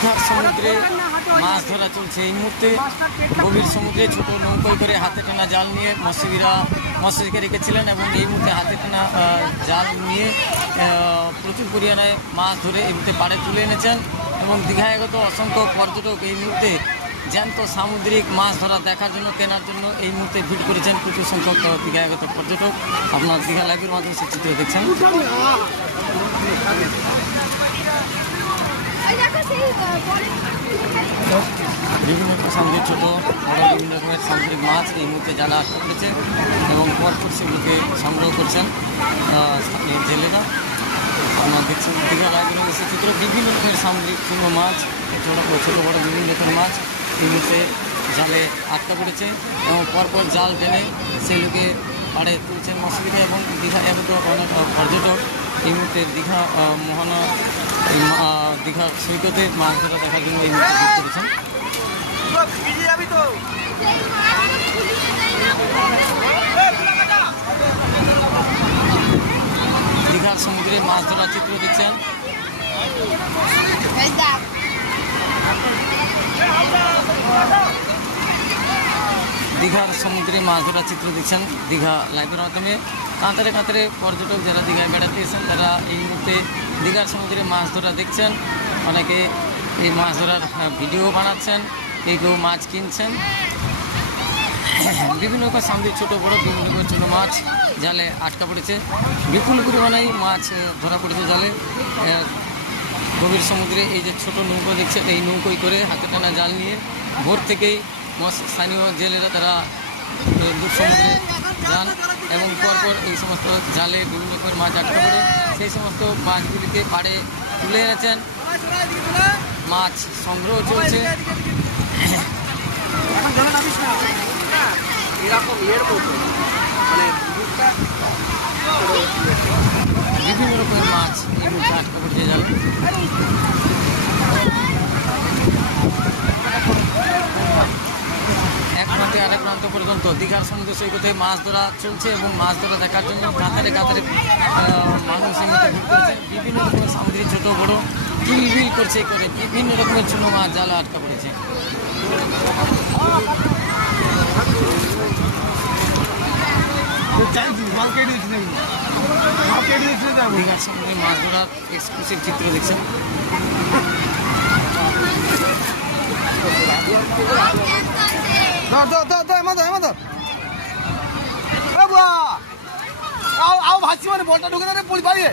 দীঘার সমুদ্রে মাছ ধরা চলছে। এই মুহূর্তে গভীর সমুদ্রে ছোট নৌকোয় করে হাতে টানা জাল নিয়ে মৎস্যজীবীরা মৎস্যজীবীকে রেখেছিলেন এবং এই মুহূর্তে হাতে টানা জাল নিয়ে প্রচুর পরিমাণে মাছ ধরে এই মুহূর্তে পাড়ে তুলে এনেছেন এবং দীঘায় আগত অসংখ্য পর্যটক এই মুহূর্তে জ্যান্ত সামুদ্রিক মাছ ধরা দেখার জন্য কেনার জন্য এই মুহূর্তে ভিড় করেছেন। প্রচুর সংখ্যক আহ, দীঘায় আগত পর্যটক আপনার দীঘা লাইভের মাধ্যমে সে চিত্র দেখছেন। বিভিন্ন সামুদ্রিক ছোটো, বড় বিভিন্ন রকমের সামুদ্রিক মাছ এই মুহূর্তে যারা পড়েছে এবং পরপর সেগুলোকে সংগ্রহ করছেন জেলেরা। আপনারা দেখছেন দীঘা লাইব্রেরি এসে চিত্র, বিভিন্ন রকমের সামুদ্রিক ছোটো মাছ, ছোটো ছোটো, বড় বিভিন্ন রকমের মাছ এই মুহূর্তে জালে আটকা পড়েছে এবং পরপর জাল টেনে সেগুলোকে পাড়ে তুলছেন মৎস্যজীবী এবং দীঘা এত অনেক পর্যটক। এই মুহূর্তে দীঘা মোহনা দীঘা সৈকতে মাছ ধরা দেখার জন্য এই মুহূর্তে করেছেন দীঘার সমুদ্রে মাছ ধরার চিত্র দেখছেন। দীঘার সমুদ্রে মাছ ধরার চিত্র দেখছেন দীঘা লাইভের মাধ্যমে। কাঁতারে কাঁতারে পর্যটক যারা দীঘায় বেড়াতে এসেছেন, তারা এই মুহূর্তে দীঘার সমুদ্রে মাছ ধরা দেখছেন। অনেকে এই মাছ ধরার ভিডিও বানাচ্ছেন, কেউ কেউ মাছ কিনছেন। বিভিন্ন রকম সামুদ্রিক ছোটো বড়ো, বিভিন্ন রকম ছোটো মাছ জালে আটকা পড়েছে। বিপুল পরিমাণেই মাছ ধরা পড়েছে জালে। গভীর সমুদ্রে এই যে ছোট নৌকো দেখছে এই নৌকোয় করে হাতে টানা জাল নিয়ে ভোর থেকেই স্থানীয় জেলেরা তারা যান এবং পরপর এই সমস্ত জালে বিভিন্ন রকমের মাছ আটকা পড়ে। সেই সমস্ত মাছগুলিকে পাড়ে তুলে এনেছেন। মাছ সংগ্রহ চলছে। বিভিন্ন রকমের মাছ এই মুহূর্তে আটকা পড়ছে প্রান্ত পর্যন্ত দীঘার সমুদ্র সৈকতে মাছ ধরা চলছে এবং মাছ ধরা দেখার জন্য কাতারে কাতারে মানুষ বিভিন্ন রকমের সামুদ্রিক ছোট বড় কিলবিল করছে করে। বিভিন্ন রকমের ছোট মাছ জালে আটকা পড়েছে। দীঘার সমুদ্রে মাছ ধরার এক্সক্লুসিভ চিত্র দেখছেন। আও আও ভাসি মানে বলটা ঢুকে দেবে পুলিশ পালিয়ে